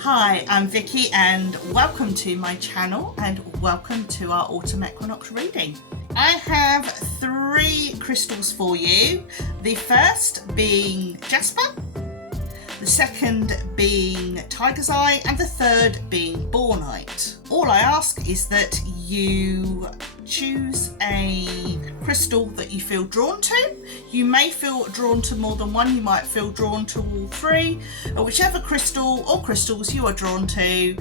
Hi, I'm Vicky and welcome to my channel and welcome to our Autumn Equinox reading. I have 3 crystals for you. The first being Jasper, the second being Tiger's Eye, and the third being Bornite. All I ask is that you choose a crystal that you feel drawn to. You may feel drawn to more than one, you might feel drawn to all 3. Whichever crystal or crystals you are drawn to,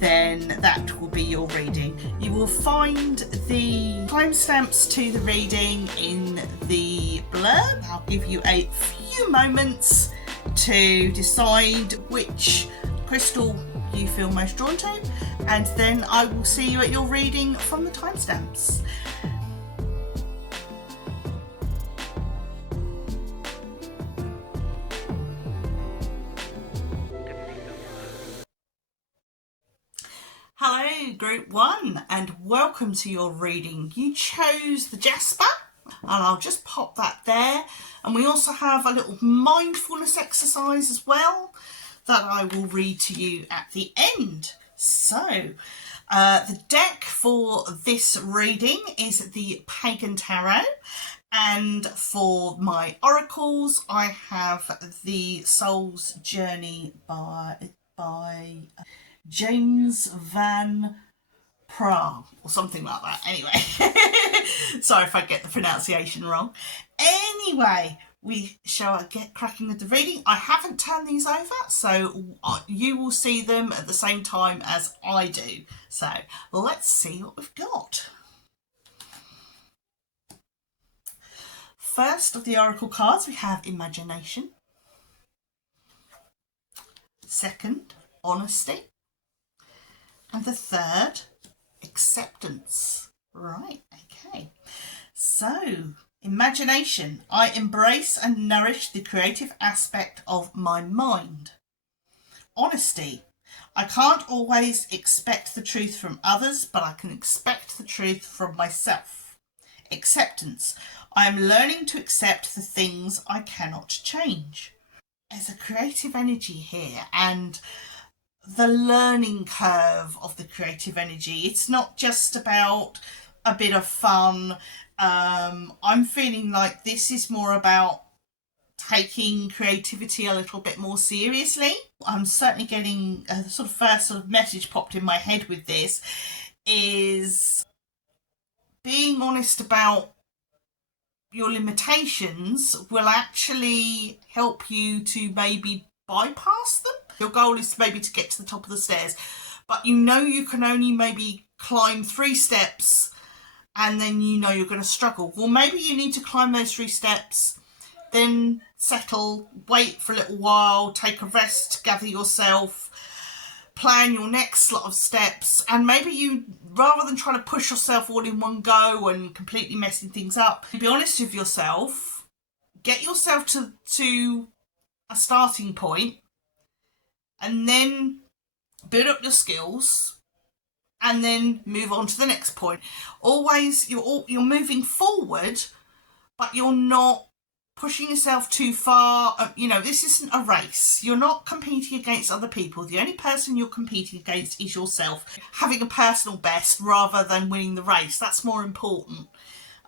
then that will be your reading. You will find the timestamps to the reading in the blurb. I'll give you a few moments to decide which crystal you feel most drawn to, and then I will see you at your reading from the timestamps. Hello group 1 and welcome to your reading. You chose the Jasper and I'll just pop that there, and we also have a little mindfulness exercise as well that I will read to you at the end. So the deck for this reading is the Pagan Tarot, and for my oracles I have the Soul's Journey by James Van Praagh or something like that. Anyway, sorry if I get the pronunciation wrong. Anyway, we shall get cracking with the reading. I haven't turned these over, so you will see them at the same time as I do. So let's see what we've got. First of the oracle cards, we have Imagination. Second, Honesty. And the third, Acceptance. Right, okay. So, Imagination. I embrace and nourish the creative aspect of my mind. Honesty. I can't always expect the truth from others, but I can expect the truth from myself. Acceptance. I am learning to accept the things I cannot change. There's a creative energy here, and the learning curve of the creative energy. It's not just about a bit of fun. I'm feeling like this is more about taking creativity a little bit more seriously. I'm certainly getting a first message popped in my head with this is being honest about your limitations will actually help you to maybe bypass them. Your goal is maybe to get to the top of the stairs, but you know you can only maybe climb 3 steps and then you know you're going to struggle. Well, maybe you need to climb those 3 steps, then settle, wait for a little while, take a rest, gather yourself, plan your next lot of steps, and maybe you, rather than trying to push yourself all in one go and completely messing things up, be honest with yourself, get yourself to a starting point, and then build up your skills, and then move on to the next point. Always, you're moving forward, but you're not pushing yourself too far. This isn't a race. You're not competing against other people. The only person you're competing against is yourself. Having a personal best rather than winning the race, that's more important.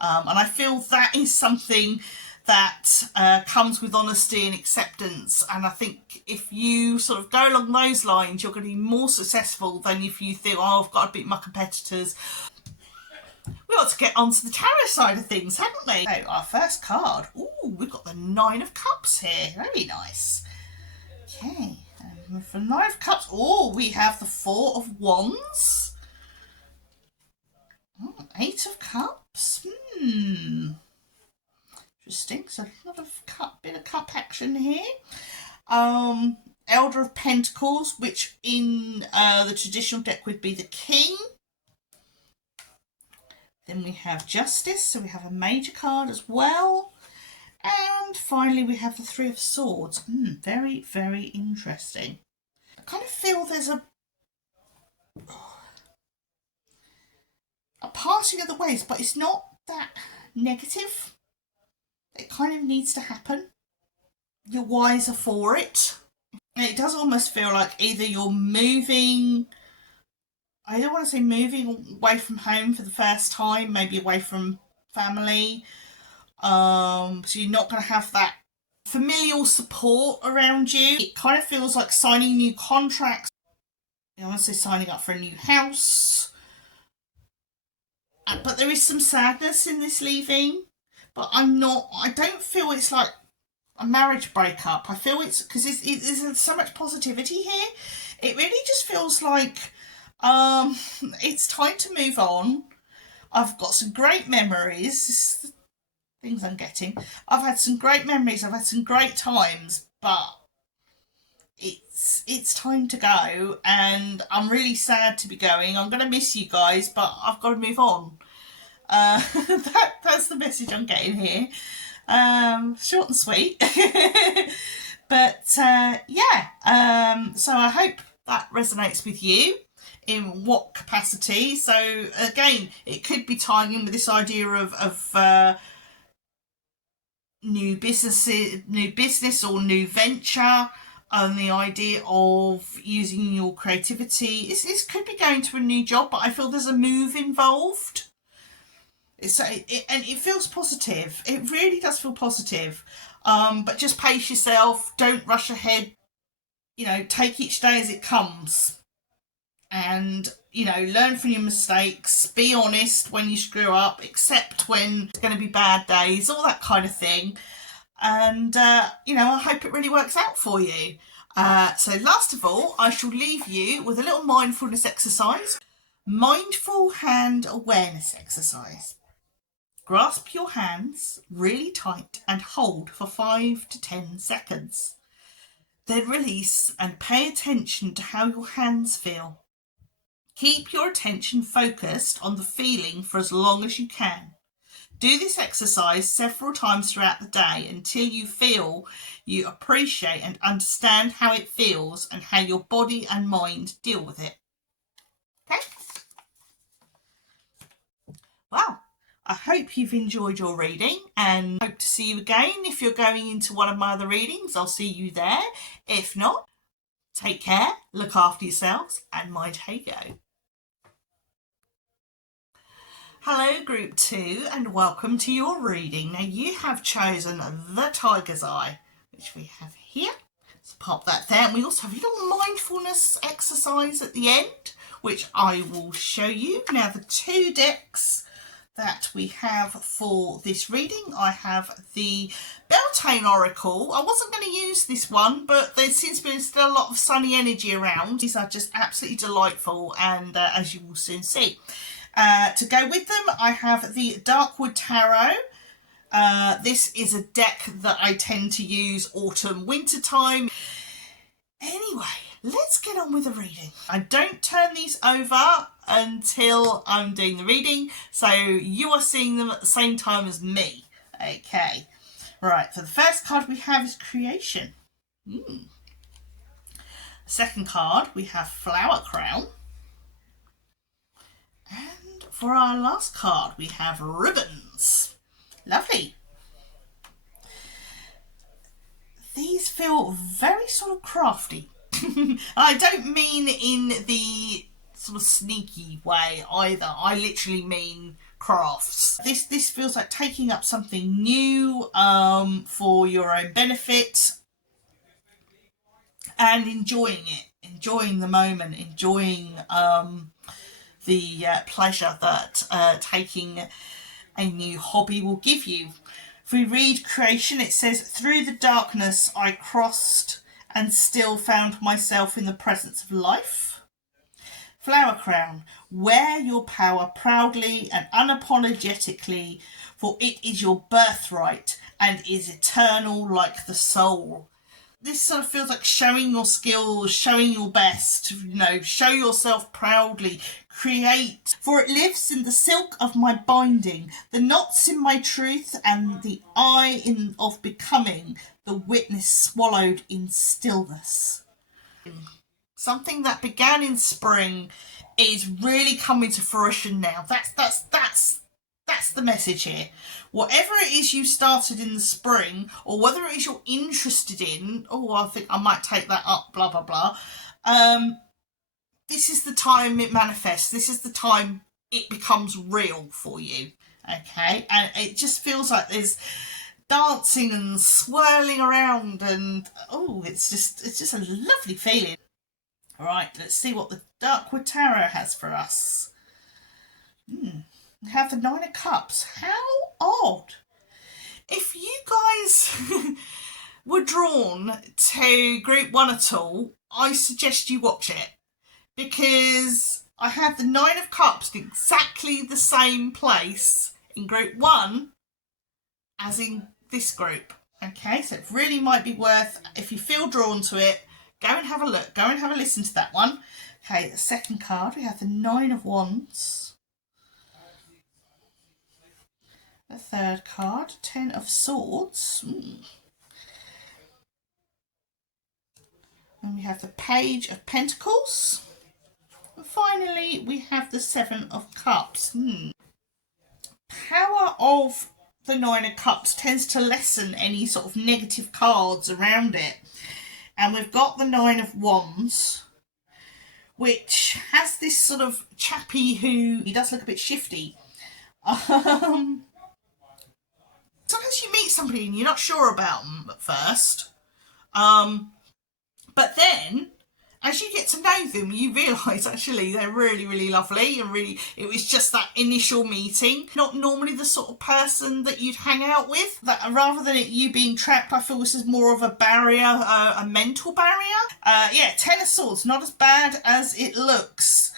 And I feel that is something that comes with honesty and acceptance, and I think if you go along those lines, you're going to be more successful than if you think, oh, I've got to beat my competitors. We ought to get onto the tarot side of things, haven't we? So our first card, we've got the 9 of Cups here. Very nice. Okay, and for 9 of Cups, we have the 4 of Wands. 8 of Cups. Interesting. So a lot of bit of cup action here. Elder of Pentacles, which in the traditional deck would be the King. Then we have Justice, so we have a major card as well. And finally we have the 3 of Swords. Very, very interesting. I kind of feel there's a parting of the ways, but it's not that negative. It kind of needs to happen. You're wiser for it. it does almost feel like either you're moving, I don't want to say moving away from home for the first time, maybe away from family. So you're not going to have that familial support around you. It kind of feels like signing new contracts. I want to say signing up for a new house. But there is some sadness in this leaving. But I don't feel it's like a marriage breakup. I feel it's because there's so much positivity here. It really just feels like it's time to move on. I've got some great memories. Things I'm getting. I've had some great memories. I've had some great times, but it's time to go, and I'm really sad to be going. I'm going to miss you guys, but I've got to move on. That's the message I'm getting here. Short and sweet. But yeah, so I hope that resonates with you. In what capacity? So again, it could be tying in with this idea of new business or new venture, and the idea of using your creativity. This could be going to a new job, but I feel there's a move involved. And it feels positive. It really does feel positive. But just pace yourself. Don't rush ahead. Take each day as it comes. And, learn from your mistakes. Be honest when you screw up. Accept when it's going to be bad days. All that kind of thing. And, I hope it really works out for you. So last of all, I shall leave you with a little mindfulness exercise. Mindful hand awareness exercise. Grasp your hands really tight and hold for 5 to 10 seconds. Then release and pay attention to how your hands feel. Keep your attention focused on the feeling for as long as you can. Do this exercise several times throughout the day until you feel you appreciate and understand how it feels and how your body and mind deal with it. Okay? Well, I hope you've enjoyed your reading, and hope to see you again. If you're going into one of my other readings, I'll see you there. If not, take care, look after yourselves, and mind how you go. Hello Group 2, and welcome to your reading. Now you have chosen the Tiger's Eye, which we have here. So pop that there, and we also have a little mindfulness exercise at the end, which I will show you. Now the 2 decks that we have for this reading, I have the Beltane Oracle. I wasn't going to use this one, but there seems to be still a lot of sunny energy around. These are just absolutely delightful, and as you will soon see. To go with them, I have the Darkwood Tarot. This is a deck that I tend to use autumn, winter time. Anyway, let's get on with the reading. I don't turn these over until I'm doing the reading, so you are seeing them at the same time as me. Okay, right, so the first card we have is Creation. Second card, we have Flower Crown. And for our last card, we have Ribbons. Lovely. These feel very sort of crafty. I don't mean in the sort of sneaky way either. I literally mean crafts. This feels like taking up something new for your own benefit and enjoying it, enjoying the moment, enjoying the pleasure that taking a new hobby will give you. If we read Creation, it says, "Through the darkness I crossed and still found myself in the presence of life." Flower Crown, wear your power proudly and unapologetically, for it is your birthright and is eternal like the soul. This sort of feels like showing your skills, showing your best, show yourself proudly, create. For it lives in the silk of my binding, the knots in my truth, and the eye of becoming, the witness swallowed in stillness. Something that began in spring is really coming to fruition now. That's that's the message here. Whatever it is you started in the spring, or whether it is you're interested in, oh, I think I might take that up, blah, blah, blah. This is the time it manifests. This is the time it becomes real for you. Okay. And it just feels like there's dancing and swirling around, and oh, it's just a lovely feeling. All right, let's see what the Darkwood Tarot has for us. We have the Nine of Cups. How odd. If you guys were drawn to group 1 at all, I suggest you watch it, because I had the Nine of Cups in exactly the same place in group 1 as in this group. Okay, so it really might be worth, if you feel drawn to it, go and have a look, go and have a listen to that one. Okay, the second card, we have the Nine of Wands. The third card, Ten of Swords. And we have the Page of Pentacles. And finally, we have the Seven of Cups. Power of the Nine of Cups tends to lessen any sort of negative cards around it. And we've got the Nine of Wands, which has this sort of chappy who, he does look a bit shifty. Sometimes you meet somebody and you're not sure about them at first. But then, as you get to know them, you realise actually they're really, really lovely, and really it was just that initial meeting. Not normally the sort of person that you'd hang out with. That rather than it you being trapped, I feel this is more of a barrier, a mental barrier. Yeah, Ten of Swords, not as bad as it looks.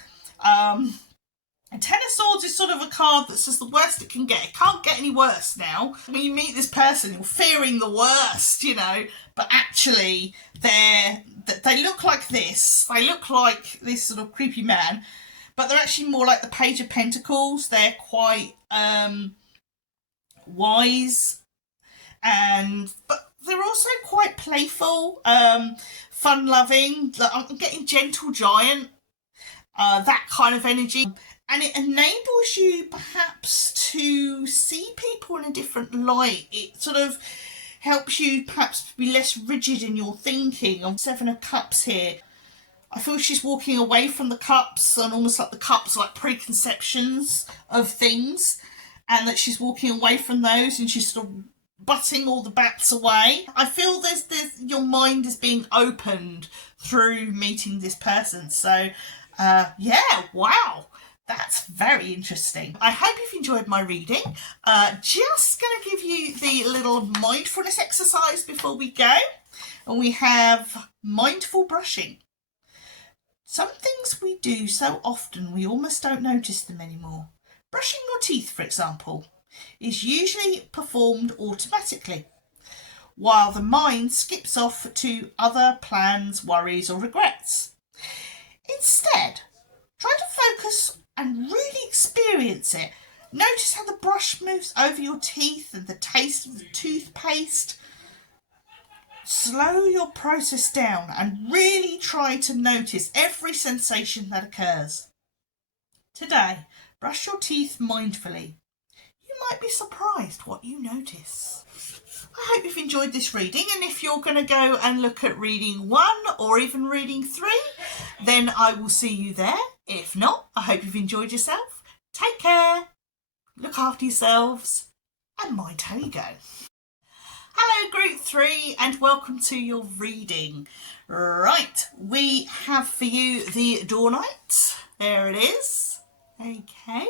And Ten of Swords is sort of a card that's just the worst it can get. It can't get any worse now. When you meet this person, you're fearing the worst, you know, but actually they look like this. They look like this sort of creepy man, but they're actually more like the Page of Pentacles. They're quite wise, but they're also quite playful, fun-loving. I'm getting Gentle Giant, that kind of energy. And it enables you perhaps to see people in a different light. It sort of helps you perhaps be less rigid in your thinking. On Seven of Cups here, I feel she's walking away from the cups, and almost like the cups are like preconceptions of things, and that she's walking away from those and she's sort of butting all the bats away. I feel there's your mind is being opened through meeting this person. So yeah, wow. That's very interesting. I hope you've enjoyed my reading. Just going to give you the little mindfulness exercise before we go. And we have mindful brushing. Some things we do so often we almost don't notice them anymore. Brushing your teeth, for example, is usually performed automatically, while the mind skips off to other plans, worries or regrets. Instead, try to focus and really experience it. Notice how the brush moves over your teeth and the taste of the toothpaste. Slow your process down and really try to notice every sensation that occurs. Today, brush your teeth mindfully. You might be surprised what you notice. I hope you've enjoyed this reading, and if you're going to go and look at reading 1 or even reading 3, then I will see you there. If not, I hope you've enjoyed yourself. Take care, look after yourselves, and mind how you go. Hello Group 3 and welcome to your reading. Right, we have for you the Bornite. There it is. Okay,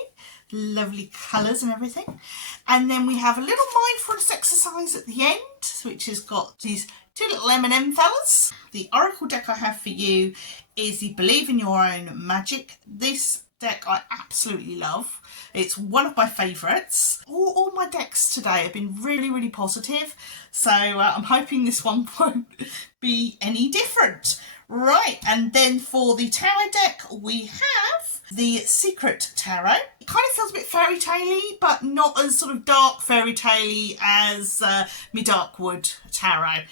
lovely colours and everything. And then we have a little mindfulness exercise at the end, which has got these 2 little M&M fellas. The Oracle deck I have for you is the Believe in Your Own Magic. This deck I absolutely love. It's one of my favourites. All my decks today have been really, really positive. So I'm hoping this one won't be any different. Right, and then for the tarot deck, we have the Secret Tarot. It kind of feels a bit fairy tale-y, but not as sort of dark fairy tale-y as my Darkwood Tarot.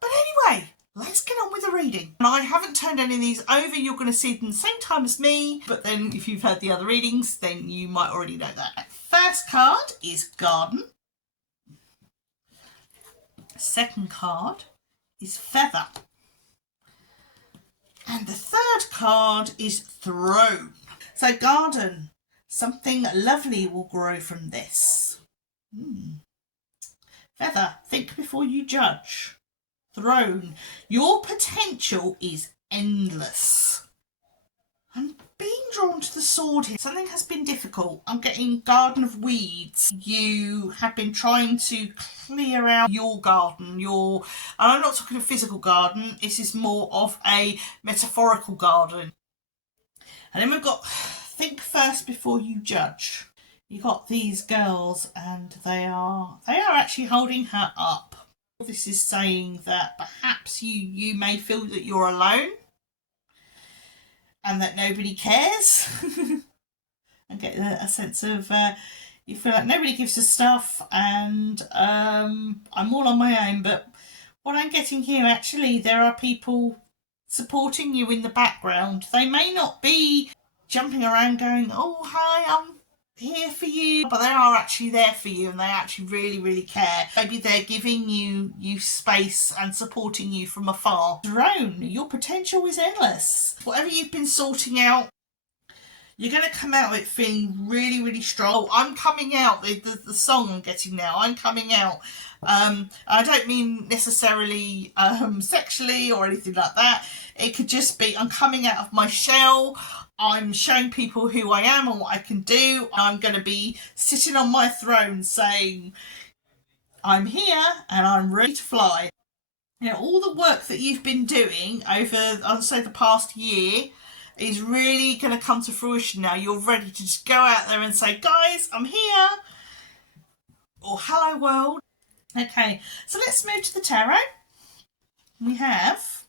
But anyway, let's get on with the reading. And I haven't turned any of these over. You're going to see them the same time as me. But then if you've heard the other readings, then you might already know that. First card is garden. Second card is feather. And the third card is throne. So garden, something lovely will grow from this. Feather, think before you judge. Throne, your potential is endless. I'm being drawn to the sword here. Something has been difficult. I'm getting garden of weeds. You have been trying to clear out your garden. And I'm not talking a physical garden. This is more of a metaphorical garden. And then we've got think first before you judge. You got these girls and they are actually holding her up. This is saying that perhaps you may feel that you're alone and that nobody cares. And get a sense of you feel like nobody gives a stuff and I'm all on my own. But what I'm getting here, actually, there are people supporting you in the background. They may not be jumping around going, oh, hi, I'm here for you, but they are actually there for you and they actually really, really care. Maybe they're giving you space and supporting you from afar. Throne, your potential is endless. Whatever you've been sorting out, you're going to come out of it feeling really, really strong. Oh, I'm coming out, the song I'm getting now, I'm coming out. I don't mean necessarily sexually or anything like that. It could just be I'm coming out of my shell. I'm showing people who I am and what I can do. I'm going to be sitting on my throne saying, I'm here and I'm ready to fly. You know, all the work that you've been doing over, I'd say, the past year is really going to come to fruition now. You're ready to just go out there and say, guys, I'm here. Or hello world. Okay, so let's move to the tarot. We have,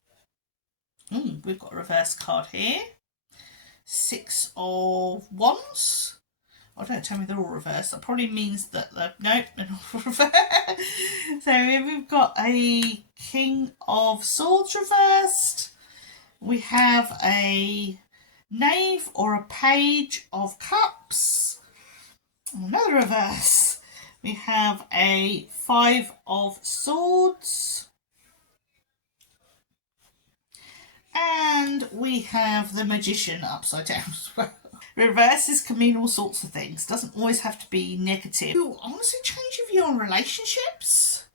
we've got a reverse card here. 6 of Wands. Oh, don't tell me they're all reversed. That probably means that they're not reversed. So we've got a King of Swords reversed. We have a Knave or a Page of Cups. Another reverse. We have a 5 of Swords. And we have the Magician upside down as well. Reverses can mean all sorts of things. Doesn't always have to be negative. You honestly change your view on relationships.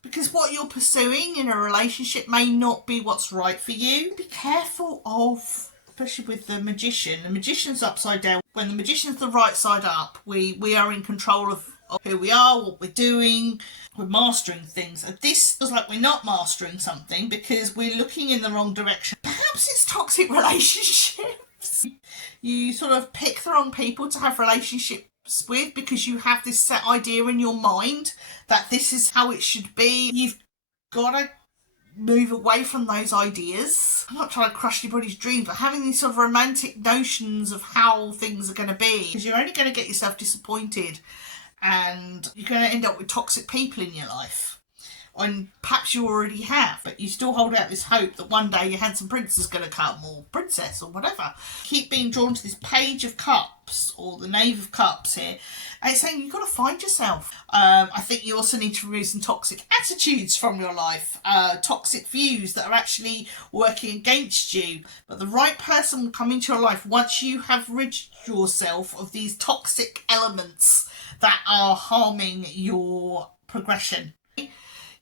Because what you're pursuing in a relationship may not be what's right for you. Be careful of, especially with the Magician. The Magician's upside down. When the Magician's the right side up, we are in control of who we are, what we're doing. We're mastering things. And this feels like we're not mastering something because we're looking in the wrong direction. Perhaps it's toxic relationships. You sort of pick the wrong people to have relationships with because you have this set idea in your mind that this is how it should be. You've got to move away from those ideas. I'm not trying to crush anybody's dreams, but having these sort of romantic notions of how things are going to be, because you're only going to get yourself disappointed and you're going to end up with toxic people in your life. And perhaps you already have, but you still hold out this hope that one day your handsome prince is going to come, or princess, or whatever. Keep being drawn to this Page of Cups, or the Knave of Cups here. And it's saying you've got to find yourself. I think you also need to remove some toxic attitudes from your life, toxic views that are actually working against you. But the right person will come into your life once you have rid yourself of these toxic elements that are harming your progression.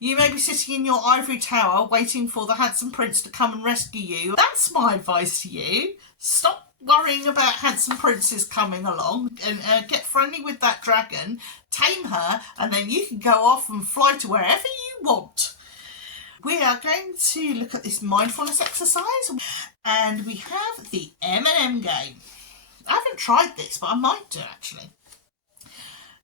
You may be sitting in your ivory tower waiting for the handsome prince to come and rescue you. That's my advice to you. Stop worrying about handsome princes coming along and get friendly with that dragon, tame her, and then you can go off and fly to wherever you want. We are going to look at this mindfulness exercise, and we have the M&M game. I haven't tried this, but I might do actually.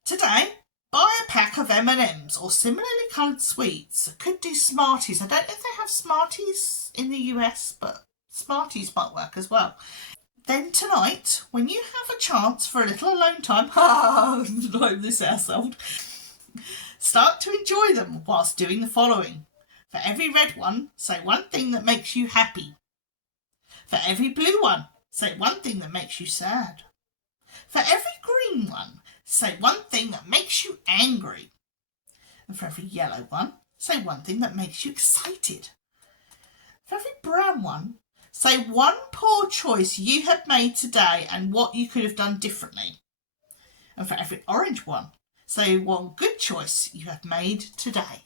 Today, buy a pack of M&Ms or similarly coloured sweets. I could do Smarties. I don't know if they have Smarties in the US, but Smarties might work as well. Then tonight, when you have a chance for a little alone time, like this household, start to enjoy them whilst doing the following. For every red one, say one thing that makes you happy. For every blue one, say one thing that makes you sad. For every green one, say one thing that makes you angry. And for every yellow one, say one thing that makes you excited. For every brown one, say one poor choice you have made today and what you could have done differently. And for every orange one, say one good choice you have made today.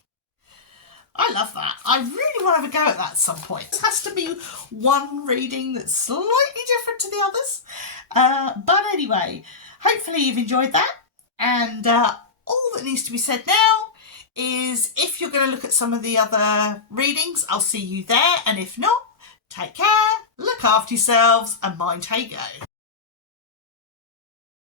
I love that. I really want to have a go at that at some point. It has to be one reading that's slightly different to the others. But anyway, hopefully you've enjoyed that. And all that needs to be said now is if you're going to look at some of the other readings, I'll see you there. And if not, take care, look after yourselves and mind how you go.